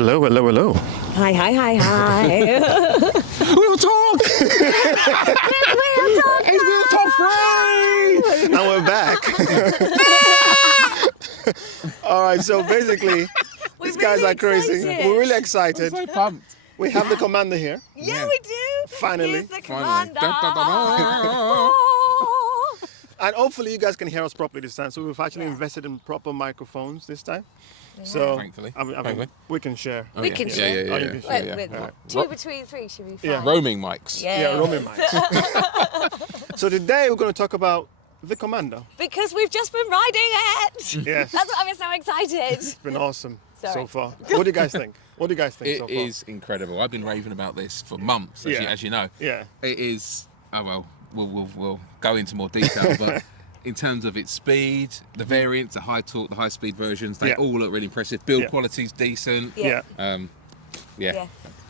Hello, hello, hello. Hi, hi, hi, hi. We'll talk! We'll talk. It's We'll Talk Friday! And we're back. All right, so basically, these guys are crazy. excited. We're really excited. I'm so pumped. We have the commander here. Yeah, we do. Finally. He's the Finally. commander. Dun, dun, dun, dun. And hopefully you guys can hear us properly this time. So we've actually invested in proper microphones this time. So Thankfully. I mean, we can share. Oh, We yeah. can Yeah, share. yeah, Oh, yeah, you can yeah. share. Wait, Yeah. wait, two between three should be fine. Yeah. Roaming mics. Yeah, roaming mics. So today we're going to talk about the commander. Because we've just been riding it. Yes. That's why we're so excited. It's been awesome so Sorry. far. What do you guys think? What do you guys think so It far? is incredible. I've been raving about this for months, as you know. Yeah. It is. Oh well, we'll go into more detail, but in terms of its speed, the variants, the high torque, the high speed versions, they Yeah. all look really impressive. Build Yeah. quality's decent. Yeah. Yeah.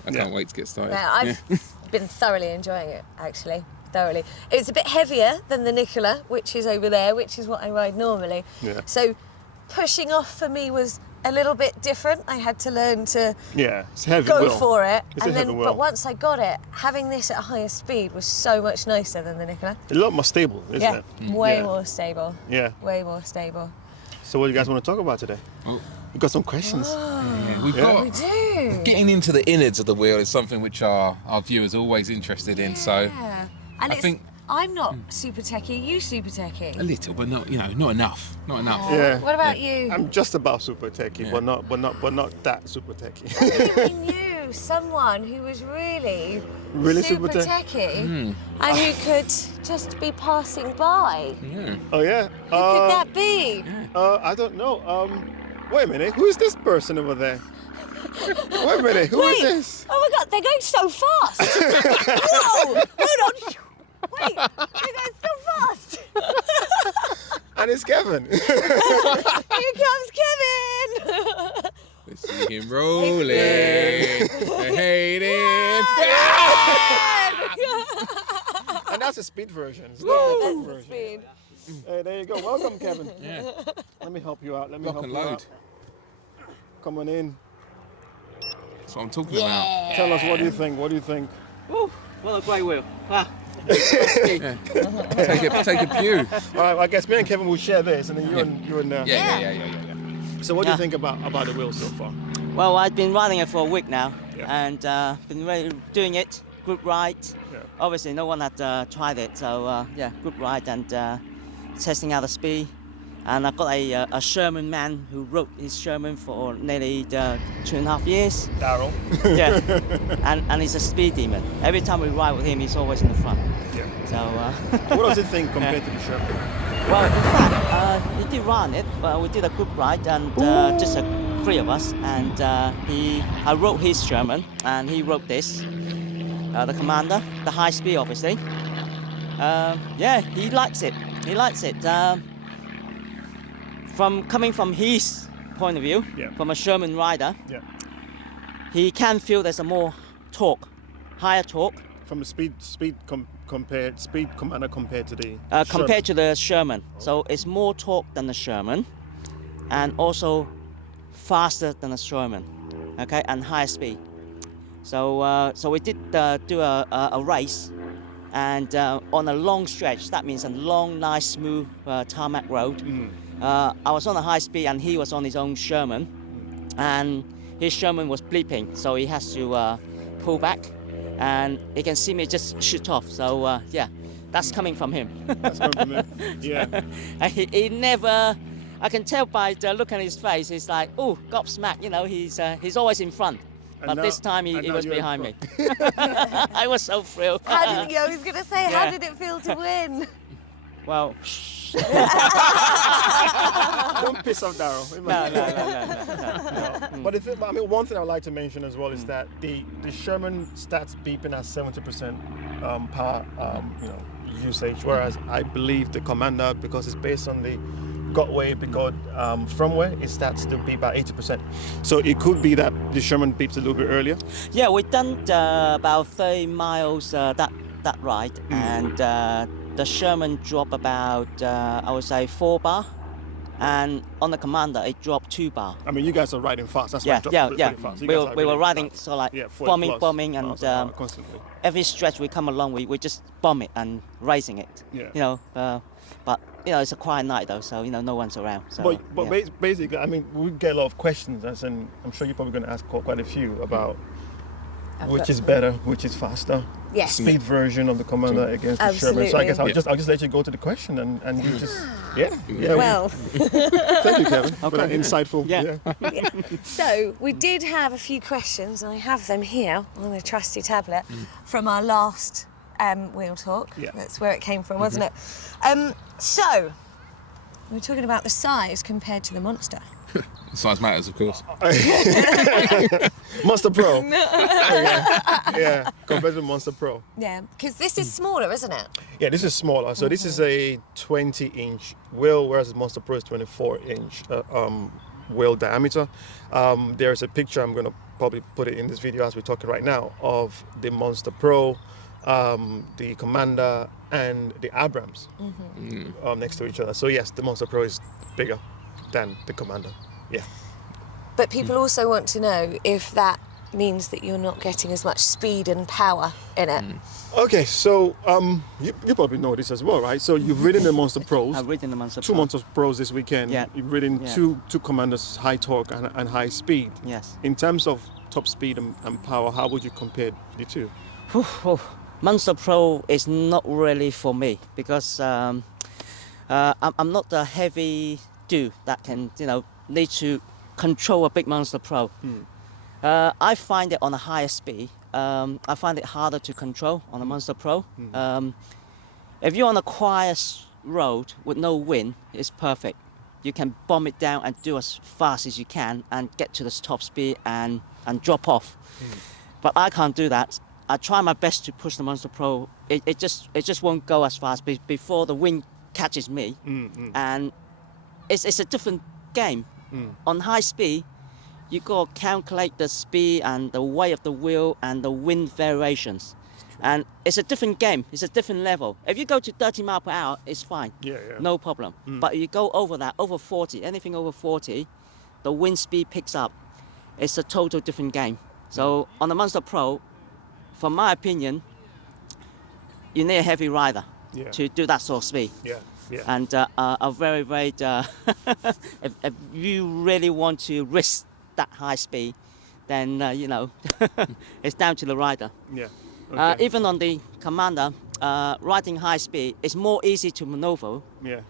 I can't wait to get started. Yeah, I've been thoroughly enjoying it, actually. Thoroughly. It's a bit heavier than the Nicola, which is over there, which is what I ride normally. Yeah. So pushing off for me was a little bit different. I had to learn to Yeah. It's heavy go wheel. for it. It's a heavy wheel. But once I got it, having this at a higher speed was so much nicer than the Nicola. A lot more stable, isn't Yeah, it? way Yeah. more stable. Yeah. Way more stable. So what do you guys want to talk about today? Oh. We've got some questions. Yeah, we've Yeah. got We do. getting into the innards of the wheel is something which our viewers are always interested in. So Yeah. And I think I'm not super techie, you super techie. a little, but not not enough. Not enough. Yeah. What about you? I'm just about super techie, Yeah. but not that super techie. We knew someone who was really, Really super super tech- techie and who could just be passing by. Yeah. Oh yeah. Who could that be? I don't know. Wait a minute. Who is this person over there? Wait a minute. Who is Wait. this? Oh my God, they're going so fast! Whoa! Hold on! Wait, they're going so fast! And it's Kevin. Here comes Kevin! We see him rolling, hating. And that's a speed version. It's not a That's top the version. speed. Hey, there you go. Welcome, Kevin. Yeah. Let me help you out. Let me Lock help and you load. out. Come on in. That's what I'm talking about. Tell us, what do you think? What do you think? Woo, what a great wheel. Wow. Take a pew. All right, I guess me and Kevin will share this, and then you and Yeah. So what do you Yeah. think about the wheel so far? Well, I've been riding it for a week now Yeah. and been really doing it. Good ride. Yeah. Obviously, no one had tried it, so yeah, good ride and testing out the speed. And I've got a Sherman man who rode his Sherman for nearly 2.5 years. Daryl. Yeah, and he's a speed demon. Every time we ride with him, he's always in the front. Yeah. So, What does it think compared to the Sherman? well, in fact, he did run it, but we did a group ride and just three of us. And I rode his Sherman, and he rode this, the Commander, the high speed, obviously. Yeah, he likes it. He likes it. Coming from his point of view, Yeah. from a Sherman rider, Yeah. he can feel there's a more torque, higher torque, From the speed commander compared to the compared to the Sherman. So it's more torque than the Sherman, and also faster than the Sherman, okay, and higher speed. So we did do a race, and on a long stretch, that means a long, nice, smooth tarmac road. I was on a high speed, and he was on his own Sherman, and his Sherman was bleeping, so he has to pull back, and he can see me just shoot off. So yeah, that's coming from him. That's going to me. Yeah. And he never, I can tell by the look on his face, he's like, oh, gobsmacked, you know, he's always in front. And But now- this time he and now was you're in behind me. front. I was so thrilled. How did, I was going to say, how Yeah. did it feel to win? Well, Don't piss off Daryl. no. But I mean, one thing I would like to mention as well is that the Sherman starts beeping at 70% power, usage, whereas I believe the Commander, because it's based on the Gotway because firmware, it starts to beep at 80%. So it could be that the Sherman beeps a little bit earlier. Yeah, we done about 30 miles that ride, and the Sherman dropped about I would say 4 bar And on the Commander, it dropped 2 bar. I mean, you guys are riding fast. That's why Yeah, it dropped yeah, pretty yeah. fast. You We guys were, are we were really riding fast. so like Yeah, 40 bombing, plus bombing, miles and an hour constantly. every stretch we come along, we just bomb it and racing it. Yeah. You know, but you know it's a quiet night though, so you know no one's around. So, But yeah. basically, I mean, we get a lot of questions, and I'm sure you're probably going to ask quite a few about which got is some. better, which is faster. Yes. Speed version of the Commander against the Sherman. So I guess Absolutely. I'll just let you go to the question and you just yeah. Well, Thank you, Kevin, for that insightful. Yeah. so we did have a few questions, and I have them here on the trusty tablet from our last wheel talk. Yeah. That's where it came from, wasn't it? So we're talking about the size compared to the Monster. Size matters, of course. Monster Pro. yeah, compared to Monster Pro. Yeah, because this is smaller, isn't it? Yeah, this is smaller. So this is a 20-inch wheel, whereas the Monster Pro is 24-inch wheel diameter. There's a picture, I'm going to probably put it in this video as we're talking right now, of the Monster Pro, the Commander, and the Abrams next to each other. So yes, the Monster Pro is bigger than the Commander. Yeah. But people also want to know if that means that you're not getting as much speed and power in it. Okay, so you probably know this as well, right? So you've ridden the Monster Pros. I've ridden the Monster Two Pro. Monster Pros this weekend. Yeah. You've ridden Yeah. two Commanders, high torque and high speed. Yes. In terms of top speed and power, how would you compare the two? Monster Pro is not really for me because I'm not the heavy dude that can need to control a big Monster Pro. I find it on a higher speed. I find it harder to control on a Monster Pro. If you're on a quiet road with no wind, it's perfect. You can bomb it down and do as fast as you can and get to the top speed and drop off. But I can't do that. I try my best to push the Monster Pro. It just won't go as fast before the wind catches me. And it's a different game. On high speed, you got to calculate the speed and the weight of the wheel and the wind variations. And it's a different game. It's a different level. If you go to 30 miles per hour, it's fine. Yeah. No problem. But if you go over that, over 40, anything over 40, the wind speed picks up. It's a total different game. So on the Monster Pro, from my opinion, you need a heavy rider to do that sort of speed. Yeah. And a very, very, if you really want to risk that high speed, then, it's down to the rider. Yeah. Okay. Even on the Commander, riding high speed is more easy to maneuver. Yeah.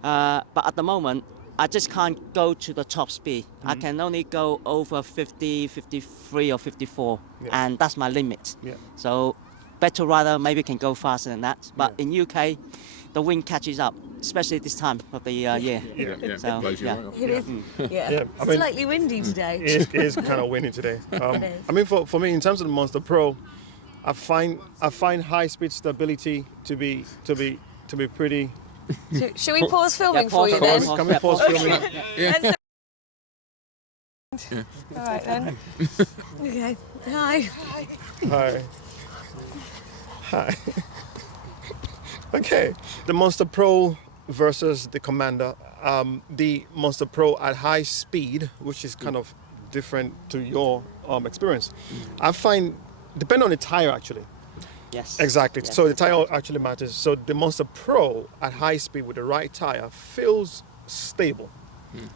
But at the moment, I just can't go to the top speed. I can only go over 50, 53 or 54, and that's my limit. Yeah. So better rider maybe can go faster than that. But in UK, the wind catches up, especially this time of the year. Yeah. So, Blows you yeah. right off. It is. Yeah, I mean- Slightly windy today. It is kind of windy today. It is. I mean, for me, in terms of the Monster Pro, I find high speed stability to be pretty. Should we pause filming for you pause, then? Can we pause filming? That's all right then. Okay. Hi. Hi. Okay, the Monster Pro versus the Commander. The Monster Pro at high speed, which is kind of different to your experience. I find, depending on the tire actually. Yes. Exactly. Yeah. So the tire actually matters. So the Monster Pro at high speed with the right tire feels stable.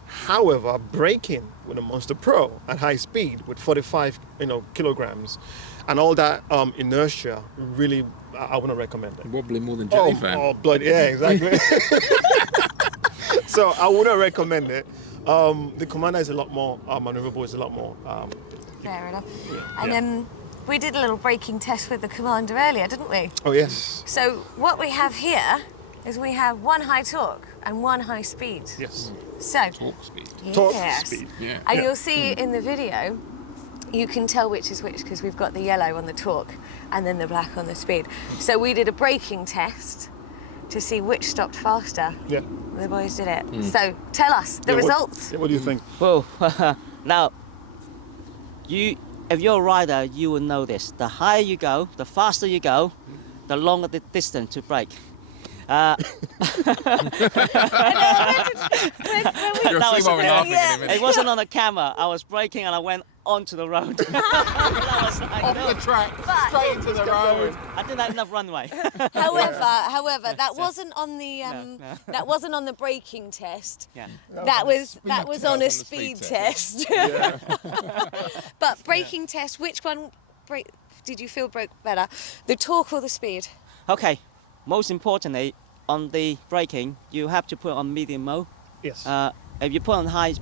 However, braking with a Monster Pro at high speed with 45, kilograms, and all that inertia, really, I wouldn't recommend it. Wobbling more than Jetty fan. Oh, blood! Yeah, exactly. So I wouldn't recommend it. The Commander is a lot more maneuverable. It's a lot more. Fair enough. And we did a little braking test with the Commander earlier, didn't we? Oh yes. So what we have here is we have one high torque and one high speed. Yes. So, Torque speed. Torque yes. speed. Yeah. And you'll see in the video, you can tell which is which because we've got the yellow on the torque and then the black on the speed. So we did a braking test to see which stopped faster. Yeah. The boys did it. So tell us the results. What do you think? Well, now, if you're a rider, you will know this. The higher you go, the faster you go, the longer the distance to brake. You'll That see was why we're okay. laughing in a minute. It wasn't on the camera. I was braking and I went onto the road. That was, Off the track, straight into the road. I didn't have enough runway. However, that wasn't on the that wasn't on the braking test. Yeah. That was on a the speed speed test. But braking test, which one did you feel broke better? The torque or the speed? Okay. Most importantly, on the braking, you have to put on medium mode. Yes. If you put on high,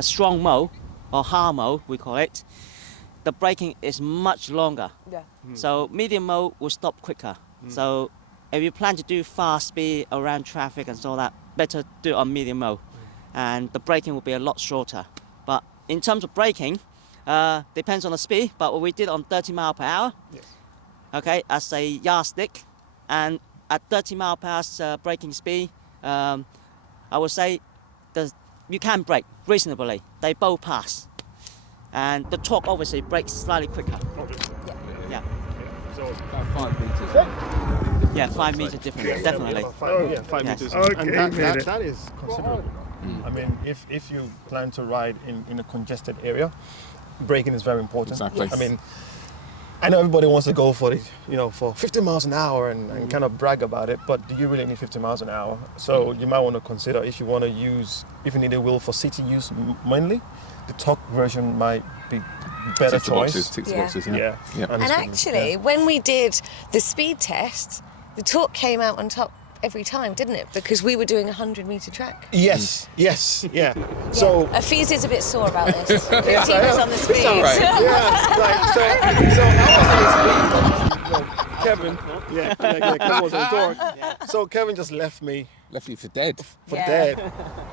strong mode or hard mode, we call it, the braking is much longer. Yeah. So medium mode will stop quicker. So if you plan to do fast speed around traffic and so that, better do it on medium mode, and the braking will be a lot shorter. But in terms of braking, depends on the speed. But we did on 30 mile per hour. Yes. Okay, as a yardstick, and at 30 mile per hour braking speed, I would say you can brake reasonably. They both pass, and the torque obviously brakes slightly quicker. Obviously. Yeah, So About 5 meters. yeah, 5 meter difference, definitely. about 5 Yes. meters. Okay, And made it. that is considerable. I mean, if you plan to ride in a congested area, braking is very important. Exactly. I mean, I know everybody wants to go for for 50 miles an hour and kind of brag about it, but do you really need 50 miles an hour? So you might want to consider if you need a wheel for city use mainly, the torque version might be better Tick the choice. boxes, tick the Yeah. boxes. Yeah. Yeah. And actually, when we did the speed test, the torque came out on top every time, didn't it? Because we were doing a 100-meter track. Yes, yeah. So Afiz is a bit sore about this because he was on the speed. all right. yeah, like so I was on the speed. Kevin, Kevin was on torque. So Kevin just left me Left you for dead. for Yeah. dead.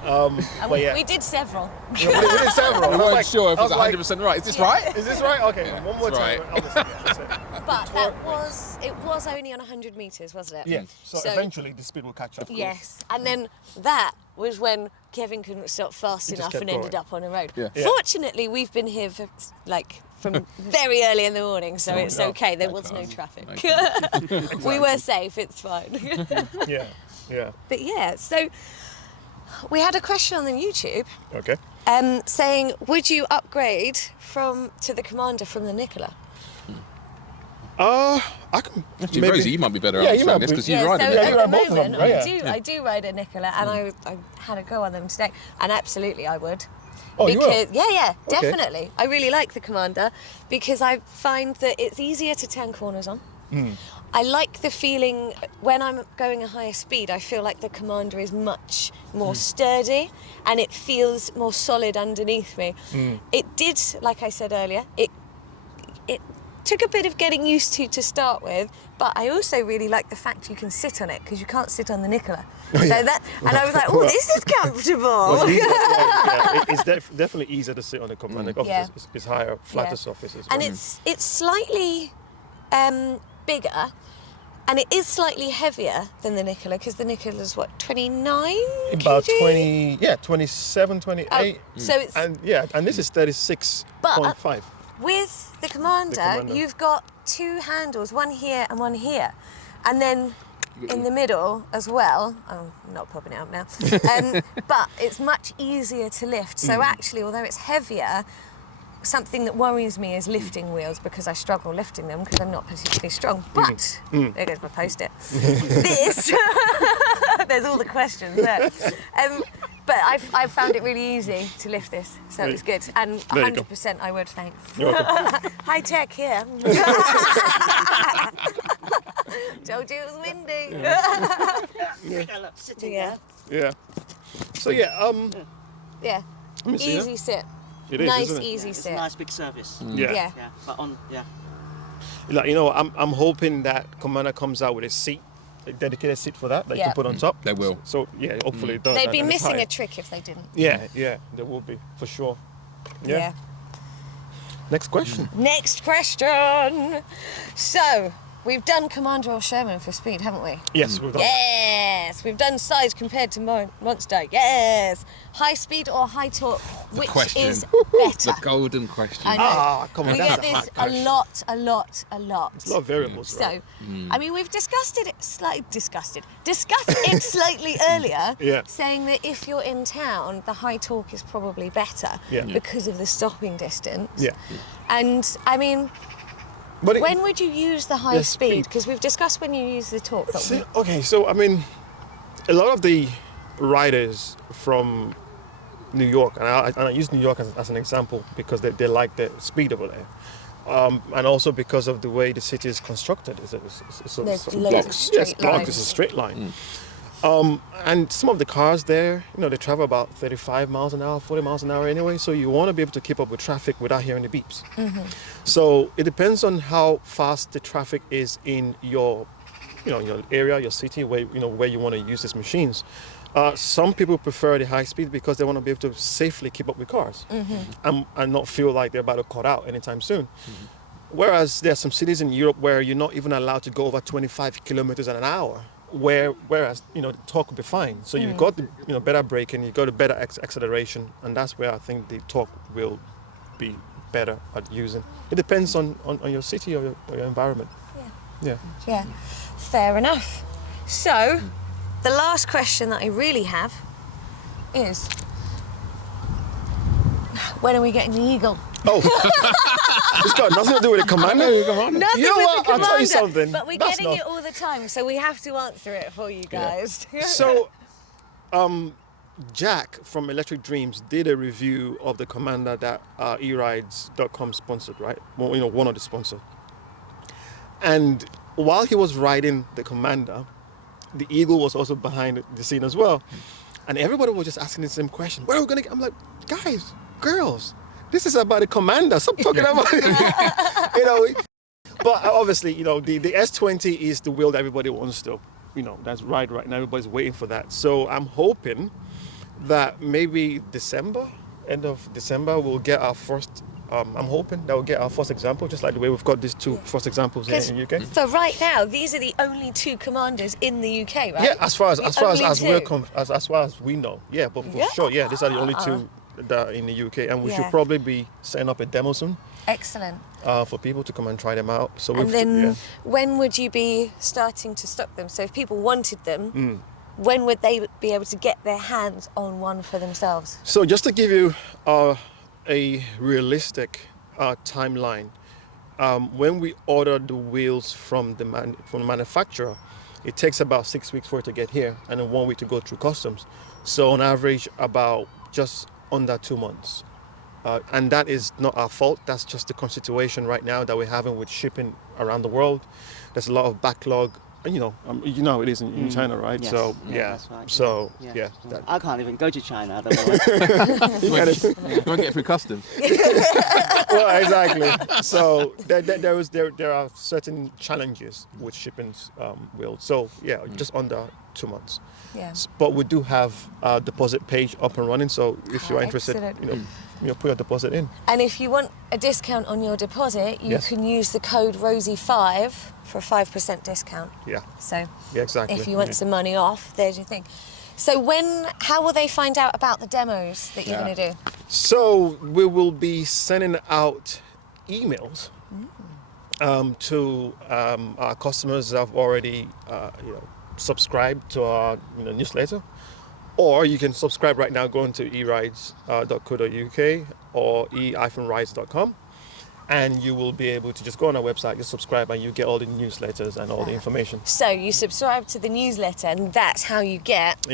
And But yeah, we did several. we did several. We I was weren't like- sure if it I was was like, 100% right. Is this right? Is this right? Okay, one more That's time. right. Obviously, yeah, that's it. But it was only on 100 meters, wasn't it? Yeah. So eventually the speed will catch up. Yes, and then that was when Kevin couldn't stop fast just enough kept and ended going. up on a road. Yeah. Yeah. Fortunately, we've been here for, from very early in the morning, so it's no, okay. There was no traffic. Okay. We were safe. It's fine. Yeah. But yeah, so we had a question on the YouTube Okay. saying, would you upgrade to the Commander from the Nicola? I can. Actually, maybe, Rosie, you might be better Yeah, you answering might this be- because you Yeah, ride so it. Yeah, at you the ride both of them, moment, right? I do ride a Nicola, and I had a go on them today, and absolutely I would. Oh, you will? because, yeah, Okay. definitely. I really like the Commander because I find that it's easier to turn corners on. I like the feeling when I'm going a higher speed. I feel like the Commander is much more sturdy, and it feels more solid underneath me. It did, like I said earlier, it took a bit of getting used to start with, but I also really like the fact you can sit on it because you can't sit on the Nicola. So that, and I was like, oh, this is comfortable. Well, it's definitely easier to sit on the Commander. Obviously, Yeah. it's higher, flatter Yeah. surfaces. And it's slightly bigger, and it is slightly heavier than the Nicola because the Nicola's what, 29 about kg? 20, 27, 28. So it's And this is 36.5. with the Commander, Commander. you've got two handles, one here and one here, and then in the middle as well. I'm not popping it out now, but it's much easier to lift. So actually, although it's heavier, something that worries me is lifting wheels because I struggle lifting them because I'm not particularly strong. But there goes my post-it. This, there's all the questions there. But I've found it really easy to lift this, so it's good. And There you go. 100% I would, thanks. You're welcome. High tech here. Told you it was windy. Sitting Yeah. Yeah. So yeah, Yeah. me see Easy sit. it is, Nice, isn't it? easy It's a sit. nice big surface. Yeah. Yeah. Yeah, but Like, I'm hoping that Commander comes out with a seat, a dedicated seat for that you Yeah. can put on top. They will. So yeah, hopefully it does. They'd that, be and it's missing higher. a trick if they didn't. Yeah, there will be for sure. Yeah. Next question. Next question. So, we've done Commander or Sherman for speed, haven't we? Yes, we've done. Yes, we've done size compared to Monster. Yes, high speed or high torque, which question. is better? The golden question. I know. Come on, We that's get a hard this a question. lot. A lot of variables, right? So, I mean, we've discussed it slightly earlier, Yeah. saying that if you're in town, the high torque is probably better Yeah. because of the stopping distance. Yeah. And I mean, But when would you use the high the speed? speed. Because we've discussed when you use the torque. Don't we? Okay, so I mean, a lot of the riders from New York, and I use New York as an example because they like the speed over there. And also because of the way the city is constructed. It's There's a loads block. of straight Yes, block lines. is a straight line. And some of the cars there, they travel about 35 miles an hour, 40 miles an hour anyway. So you want to be able to keep up with traffic without hearing the beeps. So it depends on how fast the traffic is in your area, your city, where you want to use these machines. Some people prefer the high speed because they want to be able to safely keep up with cars and not feel like they're about to cut out anytime soon. Whereas there are some cities in Europe where you're not even allowed to go over 25 kilometers an hour. Whereas the torque will be fine. So you've got the better braking, you've got a better acceleration, and that's where I think the torque will be better at using. It depends on your city or your environment. Yeah, fair enough. So, the last question that I really have is, when are we getting the Eagle? Oh, it's got nothing to do with the Commander. Nothing You know with what? the I'll tell you Commander, something. But we're That's getting not- it all the time, so we have to answer it for you guys. So, Jack from Electric Dreams did a review of the Commander that erides.com sponsored, right? Well, one of the sponsors. And while he was riding the Commander, the Eagle was also behind the scene as well. And everybody was just asking the same question. Where are we going to get? I'm like, guys, girls, this is about the Commander. Stop talking about it. But obviously, the S20 is the wheel that everybody wants to, that's right now. Everybody's waiting for that. So I'm hoping that maybe end of December, we'll get our first, I'm hoping that we'll get our first example, just like the way we've got these two first examples here in the UK. For right now, these are the only two Commanders in the UK, right? Yeah, as far as The far as we know. Yeah, but for sure, these are the only two that are in the UK, and we should probably be setting up a demo soon. Excellent. For people to come and try them out. So And then when would you be starting to stock them? So if people wanted them, when would they be able to get their hands on one for themselves? So just to give you a realistic timeline, when we order the wheels from the manufacturer, it takes about 6 weeks for it to get here, and then 1 week to go through customs. So on average, about just under 2 months. And that is not our fault. That's just the current situation right now that we're having with shipping around the world. There's a lot of backlog. And it is in China, right? Yes. So That's right. So Yeah. that- I can't even go to China at the moment. You won't get through customs. well, exactly. So there are certain challenges with shipping wheels. So just under 2 months. Yeah. But we do have a deposit page up and running. So if you're interested, Excellent. put your deposit in. And if you want a discount on your deposit, you Yes. can use the code ROSIE5 for a 5% discount. Yeah. So Yeah, exactly. if you want some money off, there's your thing. So how will they find out about the demos that you're going to do? So we will be sending out emails to our customers that have already subscribe to our newsletter, or you can subscribe right now going to erides.co.uk or e-rides.com, and you will be able to just go on our website, just subscribe, and you get all the newsletters and all the information. So you subscribe to the newsletter, and that's how you get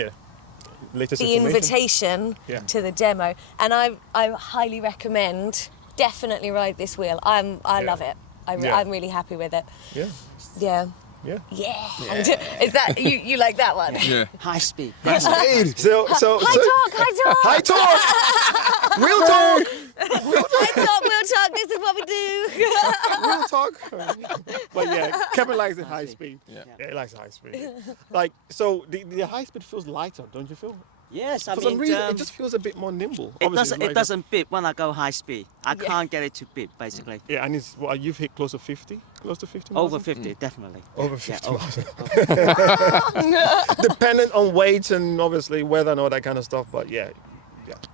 Latest the information. invitation to the demo. And I highly recommend, definitely ride this wheel. I love it. I'm really happy with it. Yeah. Yeah. Yeah. Yeah. And is that you like that one? Yeah. High speed. So High talk. real talk. We'll talk. This is what we do. Real talk. But Kevin likes the high speed. Yeah. Yeah, he likes high speed. Like, so the high speed feels lighter, don't you feel? Yes, I For mean, some reason, it just feels a bit more nimble. it doesn't beep when I go high speed. I can't get it to beep, basically. Yeah, and it's you've hit close to 50 miles. Over 50, definitely. Over 50 Yeah, miles. Dependent on weight and obviously weather and all that kind of stuff, but yeah,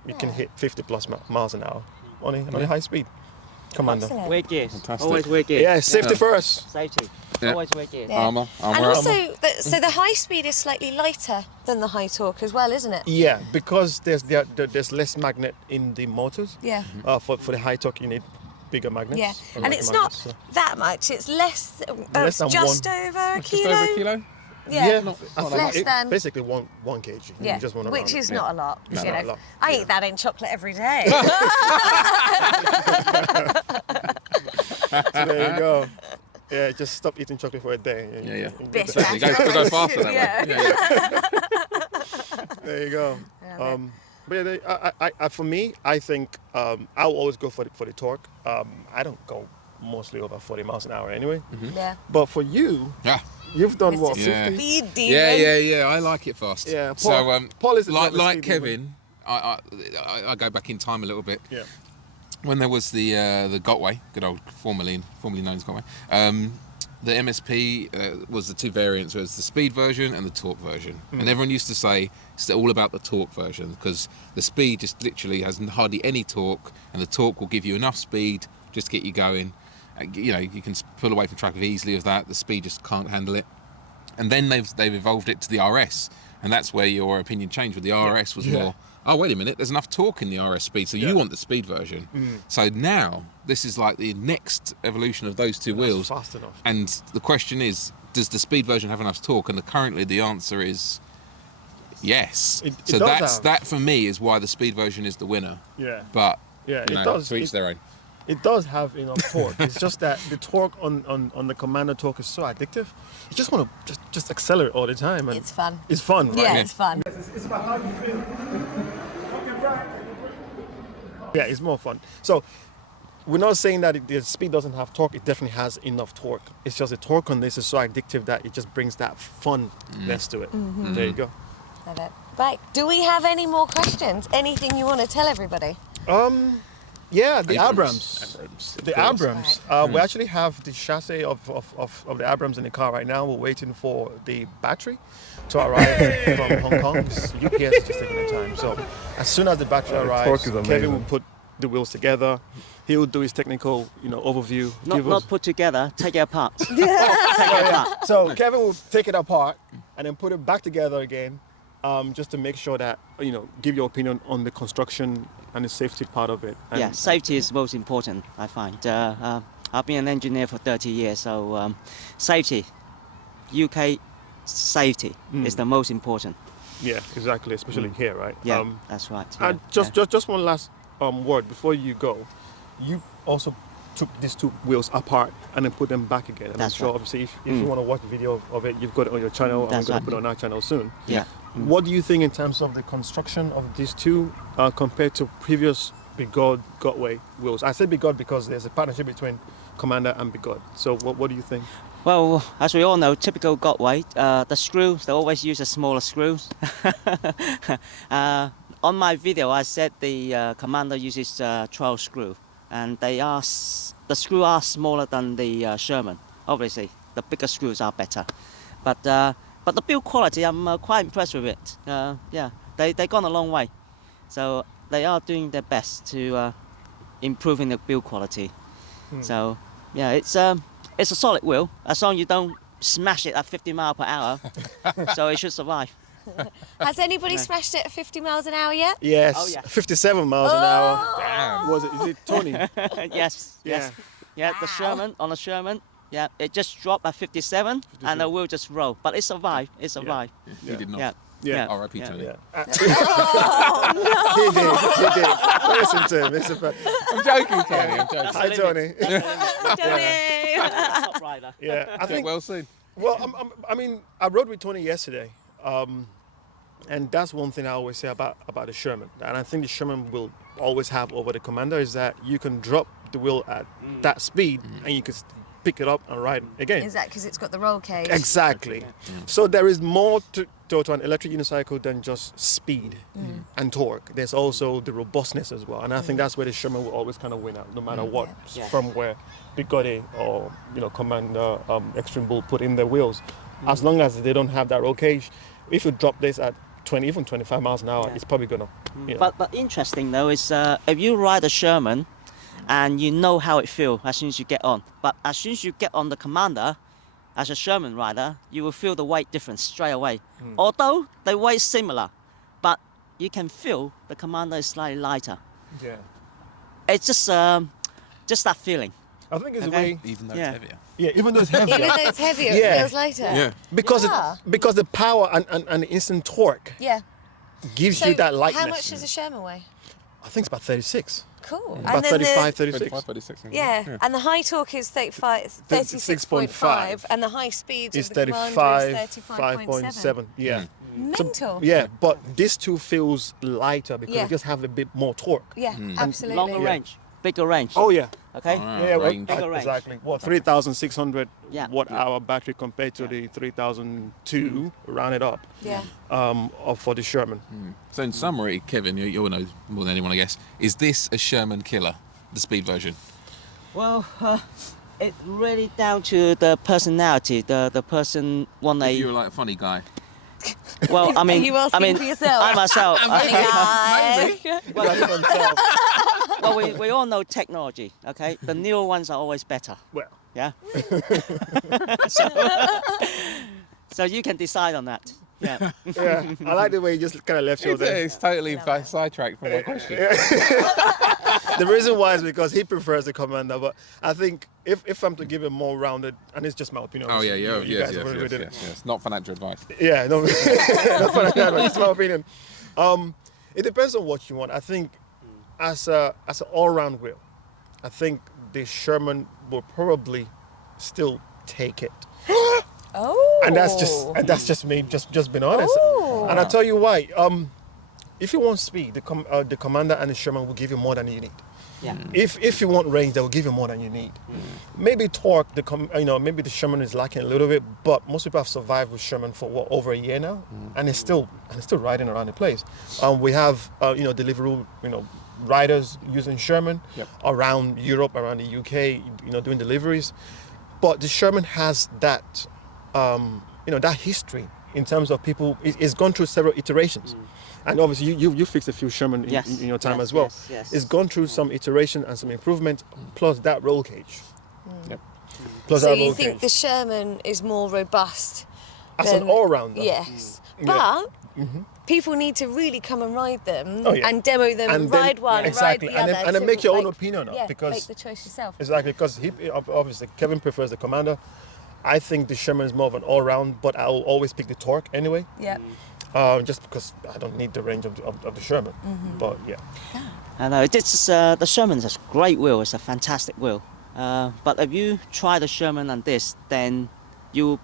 you can hit 50 plus miles an hour on a high speed Commander. Excellent. Wear gears. Fantastic. Always wear gears. Yeah, safety first. Safety. Yeah. Always wear gears. Yeah. Armour. And also, so the high speed is slightly lighter than the high torque as well, isn't it? Yeah, because there's less magnet in the motors. Yeah. For the high torque, you need bigger magnets. Yeah, or and lighter it's magnets, not that much. It's less. Less It's than just one. over a Just kilo. over a kilo? Yeah. I think Less than. basically one kg. Yeah, You just want to which is not a lot. It's you not know. a lot. I Yeah. eat that in chocolate every day. So there you go. Yeah, just stop eating chocolate for a day. Yeah. Best Exactly. Go faster that Yeah. way. Yeah. There you go. Yeah, But yeah, for me, I think I'll always go for the torque. I don't go mostly over 40 miles an hour anyway. Yeah. But for you, Yeah. you've done what, Yeah. 50? Speed demon. Yeah. I like it fast. Yeah, Paul- So, Paul is a like bit of a speed Kevin, I go back in time a little bit. Yeah. When there was the Gotway, good old formerly known as Gotway, the MSP was the two variants. It was the speed version and the torque version. And everyone used to say it's all about the torque version because the speed just literally has hardly any torque, and the torque will give you enough speed just to get you going. You know, you can pull away from track easily of that. The speed just can't handle it. And then they've evolved it to the RS, and that's where your opinion changed. Where the RS was more, oh wait a minute, there's enough torque in the RS speed, so you want the speed version. So now this is like the next evolution of those two wheels. Fast enough. And the question is, does the speed version have enough torque? And currently the answer is yes. It So does have. that for me is why the speed version is the winner. Yeah. But Yeah, you it know, does. to each their own. It does have enough torque. It's just that the torque on the Commander torque is so addictive. You just want to just accelerate all the time. And It's fun. It's fun, right? Yeah, it's fun. It's about how you feel. Yeah, it's more fun. So we're not saying that the speed doesn't have torque. It definitely has enough torque. It's just the torque on this is so addictive that it just brings that funness to it. There you go. Love it. Right. Do we have any more questions? Anything you want to tell everybody? Yeah, the Abrams. The Of course. Abrams. We actually have the chassis of the Abrams in the car right now. We're waiting for the battery to arrive from Hong Kong. UPS is just taking their time. So as soon as the battery arrives, torque is amazing. Kevin will put the wheels together. He will do his technical, overview. Not put together, take it apart. Take it apart. So Kevin will take it apart and then put it back together again, just to make sure that give your opinion on the construction and the safety part of it. And Yeah, safety is most important, I find. I've been an engineer for 30 years, so safety, UK safety is the most important. Yeah, exactly, especially here, right? Yeah, that's right. And yeah, just one last word before you go. You also took these two wheels apart and then put them back again. And That's I'm sure, right. obviously, if you want to watch a video of it, you've got it on your channel, and we're That's going right. to put it on our channel soon. Yeah. What do you think in terms of the construction of these two compared to previous Bigod Gotway wheels? I say Bigod because there's a partnership between Commander and Bigod. So what do you think? Well, as we all know, typical Gotway, the screws, they always use the smaller screws. On my video, I said the Commander uses 12 screw, and the screws are smaller than the Sherman. Obviously, the bigger screws are better. But the build quality, I'm quite impressed with it. Yeah, they've gone a long way. So they are doing their best to improving the build quality. So yeah, it's a solid wheel as long as you don't smash it at 50 miles per hour. So it should survive. Has anybody smashed it at 50 miles an hour yet? Yes, Oh, yeah. 57 miles an hour. Was it? Is it Tony? Yes. Yeah, the Sherman, on the Sherman, yeah, it just dropped at 57 and the wheel just rolled. But it survived. It survived. He did not. Yeah. Yeah. R.I.P. Tony. Yeah. Oh, He did. Listen to him. It's a fact. I'm joking, Tony. I'm joking. Hi, Tony. no. Johnny. Top rider. Yeah, I Get think. well soon. Well, I mean, I rode with Tony yesterday, and that's one thing I always say about the Sherman, and I think the Sherman will always have over the Commander is that you can drop the wheel at that speed and you can pick it up and ride again. Is that because it's got the roll cage? Exactly. So there is more to an electric unicycle than just speed and torque. There's also the robustness as well, and I think that's where the Sherman will always kind of win out, no matter what, Yeah. from where Bigode or Commander Extremebull put in their wheels. As long as they don't have that roll cage, if you drop this at 20, even 25 miles an hour, it's probably gonna. But interesting though is if you ride a Sherman, and you know how it feels as soon as you get on. But as soon as you get on the Commander, as a Sherman rider, you will feel the weight difference straight away. Although they weigh similar, but you can feel the Commander is slightly lighter. Yeah. It's just that feeling. I think it's the Okay. way. Even though Yeah. it's heavier. Yeah, even though it's heavier. Even though it's heavier, Yeah. it feels lighter. Yeah. because Yeah. because the power and the instant torque Yeah. gives So you that lightness. how much does a Sherman weigh? I think it's about 36. Cool. About And then 35, 36. 35, 36. yeah, and the high torque is 36.5, and the high speed It's of the Commander is 35.7. 35.7. Yeah. Mental. Yeah, but this two feels lighter because Yeah. you just have a bit more torque. Yeah, absolutely. Longer range, bigger range. Oh yeah. Okay. Yeah, range. Bigger range. exactly. What 3,600 Yeah. watt-hour battery compared to the 3,002 rounded up Yeah. for the Sherman. So in summary, Kevin, you'll know more than anyone, I guess. Is this a Sherman killer, the speed version? Well, it really down to the personality. The person want If you were a. like a funny guy. Well, I mean, Are you asking for yourself? I myself. Funny guy. Well, we all know technology. Okay, the newer ones are always better. Well, Yeah. so you can decide on that. Yeah. yeah, I like the way you just kind of left you there. It's totally sidetracked from my question. The reason why is because he prefers the Commander, but I think if I'm to give him more rounded, and it's just my opinion. Oh, yeah, obviously, yeah, you guys already did it. yes. Not financial advice. Yeah, no, not for that, but it's my opinion. It depends on what you want. I think as an all-round wheel, I think the Sherman will probably still take it, Oh. and that's just me, just being honest. Oh. And I'll tell you why. If you want speed, the Commander and the Sherman will give you more than you need. Yeah. If you want range, they will give you more than you need. Maybe torque, maybe the Sherman is lacking a little bit, but most people have survived with Sherman for over a year now, and it's still riding around the place. We have delivery riders using Sherman around Europe, around the UK, doing deliveries, but the Sherman has that that history in terms of people. It's gone through several iterations. And obviously, you fixed a few Sherman in your time as well. Yes. It's gone through some iteration and some improvement, plus that roll cage. Yep. Plus So that you roll think cage. the Sherman is more robust? As an than- all-rounder. Yes. Yeah. But people need to really come and ride them Oh, yeah. and demo them and then- ride one, exactly, ride the and other. then to, make your own like, opinion up, yeah, because make the choice yourself. Exactly, because obviously Kevin prefers the Commander. I think the Sherman is more of an all-round, but I'll always pick the torque anyway. Yeah. Just because I don't need the range of the Sherman. But yeah. I know the Sherman is a great wheel. It's a fantastic wheel. But if you try the Sherman and this, then you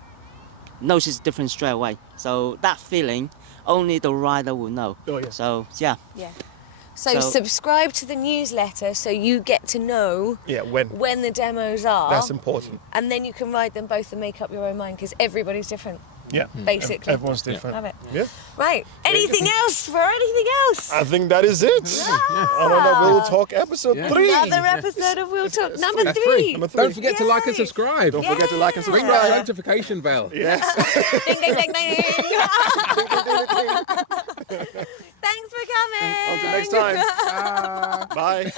notice the difference straight away. So that feeling, only the rider will know. Oh, yeah. So yeah. Yeah. So subscribe to the newsletter so you get to know Yeah, when the demos are. that's important. And then you can ride them both and make up your own mind because everybody's different, Yeah. basically. Everyone's different. Love it. Yeah. Right. Anything else for anything else? I think that is it. Another We'll Talk episode 3. Another episode of We'll Talk number That's 3. Number 3. Don't forget to like and Yay. subscribe. Don't forget to like and Ring that subscribe. notification bell. Yes. Ding, ding, ding, ding. Thanks for coming. Until next time. Bye.